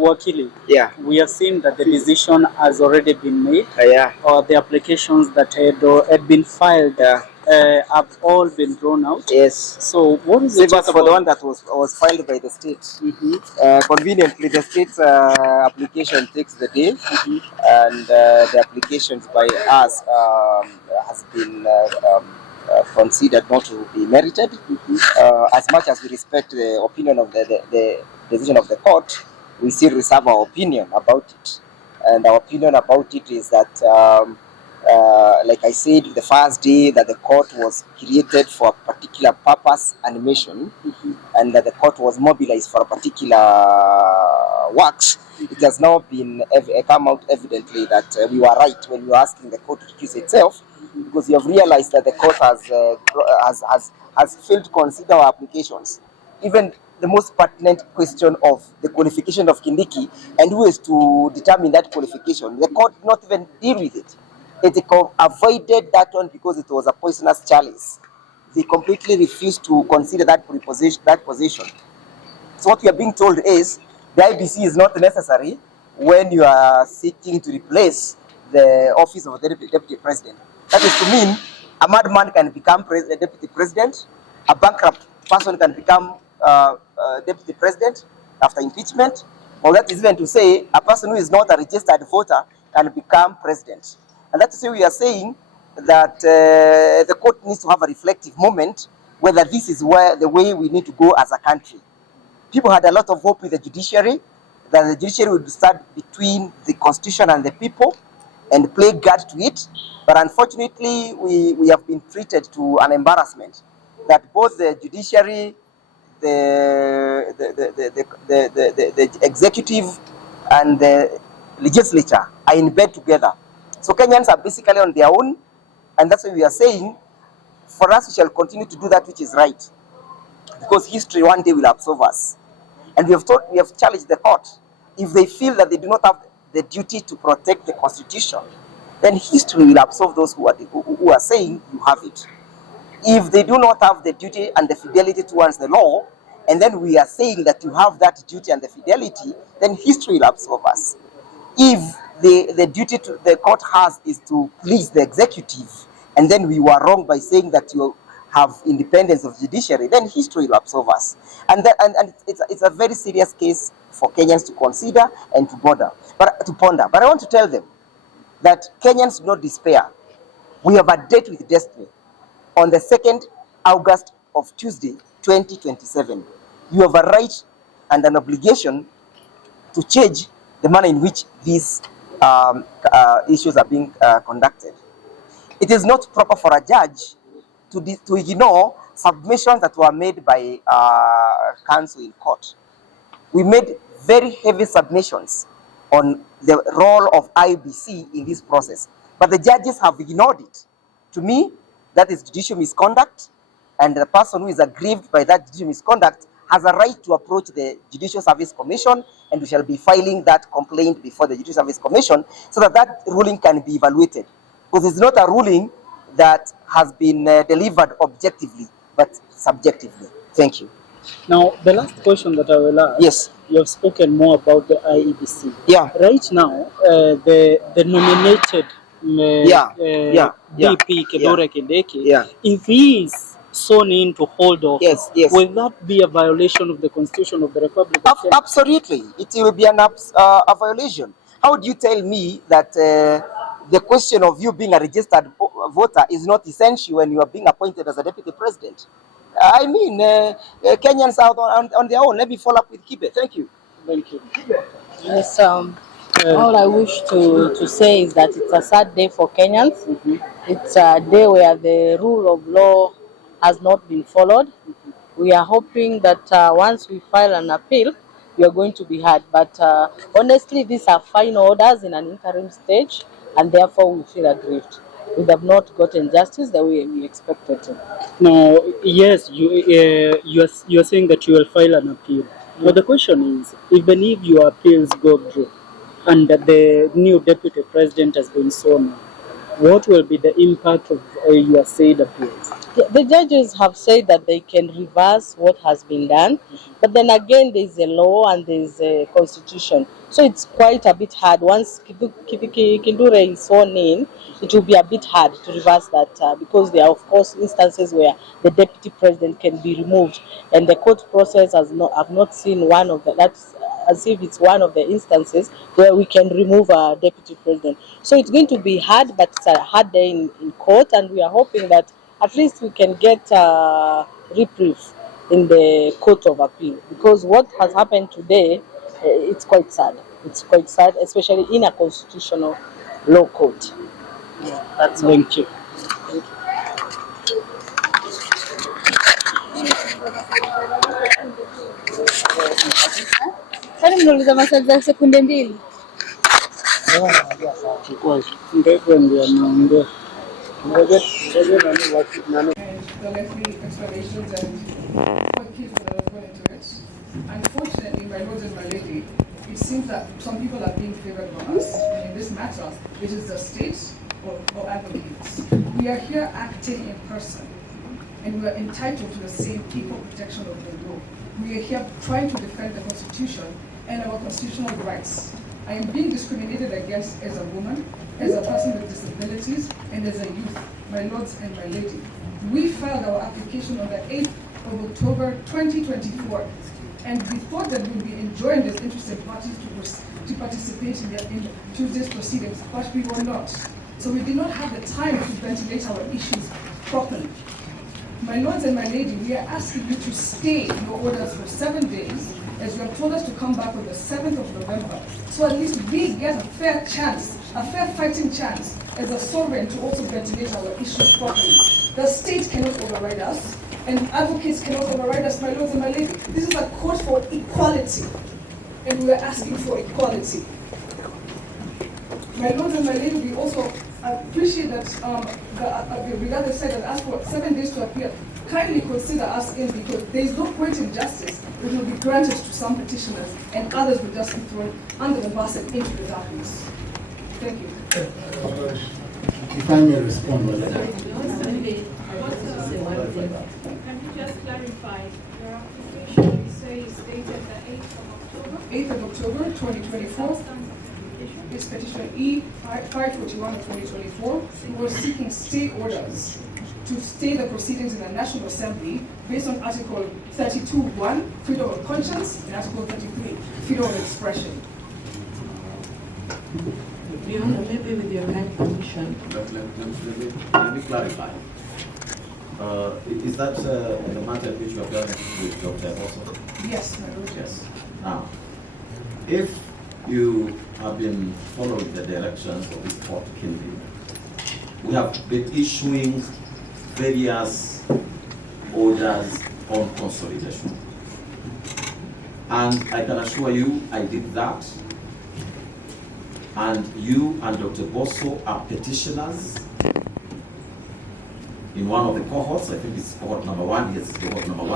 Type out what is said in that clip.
Wakili, yeah, we have seen that the decision has already been made. Yeah. The applications that had been filed have all been drawn out. Yes. So what is it for the one that was filed by the state? Conveniently, the state's application takes the day, and the applications by us has been considered not to be merited. As much as we respect the opinion of the decision of the court, we still reserve our opinion about it. And our opinion about it is that, like I said, the first day that the court was created for a particular purpose and mission, and that the court was mobilized for a particular works, it has now been come out evidently that we were right when we were asking the court to recuse itself, because you have realized that the court has failed to consider our applications. Even the most pertinent question of the qualification of Kindiki and who is to determine that qualification, the court did not even deal with it. It avoided that one because it was a poisonous chalice. They completely refused to consider that position. So what we are being told is the IBC is not necessary when you are seeking to replace the office of the deputy president. That is to mean a madman can become deputy president, a bankrupt person can become deputy president after impeachment, or that is even to say a person who is not a registered voter can become president. And that's why we are saying that the court needs to have a reflective moment whether this is the way we need to go as a country. People had a lot of hope with the judiciary, that the judiciary would stand between the constitution and the people and play guard to it. But unfortunately, we have been treated to an embarrassment that both the judiciary, the executive, and the legislature are in bed together. So Kenyans are basically on their own, and that's why we are saying, for us, we shall continue to do that which is right, because history one day will absolve us. And we have challenged the court. If they feel that they do not have the duty to protect the constitution, then history will absolve those who are saying you have it. If they do not have the duty and the fidelity towards the law, and then we are saying that you have that duty and the fidelity, then history will absolve us. If the duty the court has is to please the executive, and then we were wrong by saying that you have independence of judiciary, then history will absolve us. And it's a very serious case for Kenyans to consider and to ponder. But I want to tell them that Kenyans do not despair. We have a date with destiny on the 2nd August of Tuesday, 2027. You have a right and an obligation to change the manner in which these issues are being conducted. It is not proper for a judge to ignore submissions that were made by counsel in court. We made very heavy submissions on the role of IBC in this process, but the judges have ignored it. To me, that is judicial misconduct, and the person who is aggrieved by that judicial misconduct has a right to approach the Judicial Service Commission, and we shall be filing that complaint before the Judicial Service Commission so that ruling can be evaluated. Because it's not a ruling that has been delivered objectively, but subjectively. Thank you. Now, the last question that I will ask. Yes. You have spoken more about the IEBC. Yeah. Right now, the nominated DP Kindiki, if he is sworn in to hold office, will that be a violation of the Constitution of the Republic of Kenya? Absolutely. It will be a violation. How do you tell me that the question of you being a registered voter is not essential when you are being appointed as a deputy president? I mean, Kenyans are on their own. Let me follow up with Kibe. Thank you. Thank you. Yes, all I wish to say is that it's a sad day for Kenyans. It's a day where the rule of law has not been followed. We are hoping that once we file an appeal, we are going to be heard. But honestly, these are final orders in an interim stage, and therefore we feel aggrieved. We have not gotten justice the way we expected to. Now, yes, you are saying that you will file an appeal. But the question is, even if your appeals go through and that the new deputy president has been sworn in, what will be the impact of your said appeals? The judges have said that they can reverse what has been done, but then again, there's a law and there's a constitution, so it's quite a bit hard. Once Kindure is sworn in, it will be a bit hard to reverse that because there are, of course, instances where the deputy president can be removed, and the court process has not. I've not seen one of the that's as if it's one of the instances where we can remove a deputy president. So it's going to be hard, but it's a hard day in court, and we are hoping that at least we can get reprieve in the court of appeal, because what has happened today, it's quite sad. It's quite sad, especially in a constitutional law court. That's thank you. Kwani mnauliza maswali za sekunde mbili? Ndegwa ndiye anaongea. And the lengthy explanations and what cases that have gone into it. Unfortunately, my lord and my lady, it seems that some people are being favored by us. And in this matter, it is the state or advocates. We are here acting in person, and we are entitled to the same equal protection of the law. We are here trying to defend the Constitution and our constitutional rights. I am being discriminated against as a woman, as a person with disabilities, and as a youth, my lords and my lady. We filed our application on the 8th of October 2024, and we thought that we would be enjoying as interested parties to participate in Tuesday's proceedings, but we were not. So we did not have the time to ventilate our issues properly. My lords and my lady, we are asking you to stay your orders for 7 days, as you have told us to come back on the 7th of November, so at least we get a fair chance, a fair fighting chance, as a sovereign to also ventilate our issues properly. The state cannot override us, and advocates cannot override us, my lords and my lady. This is a court for equality, and we are asking for equality. My lords and my lady, we also appreciate that the other side that asked for 7 days to appear. Kindly consider us in, because there is no point in justice. It will be granted to some petitioners, and others will just be thrown under the bus and into the darkness. Thank you. If I may respond, Can you just clarify your application? You say it's dated the 8th of October? 8th of October 2024. It's petition E541 of 2024. We were seeking stay orders to stay the proceedings in the National Assembly based on Article 32(1), freedom of conscience, and Article 33, freedom of expression. Your Honor, maybe with your kind permission. Let me clarify. Is that the matter which you have done with Dr. also? Yes, my lord. Yes. Now, if you have been following the directions of this court, Kindiki, we have been issuing various orders on consolidation. And I can assure you, I did that. And you and Dr. Bosso are petitioners in one of the cohorts. I think it's cohort number 1. Yes, it's cohort number 1.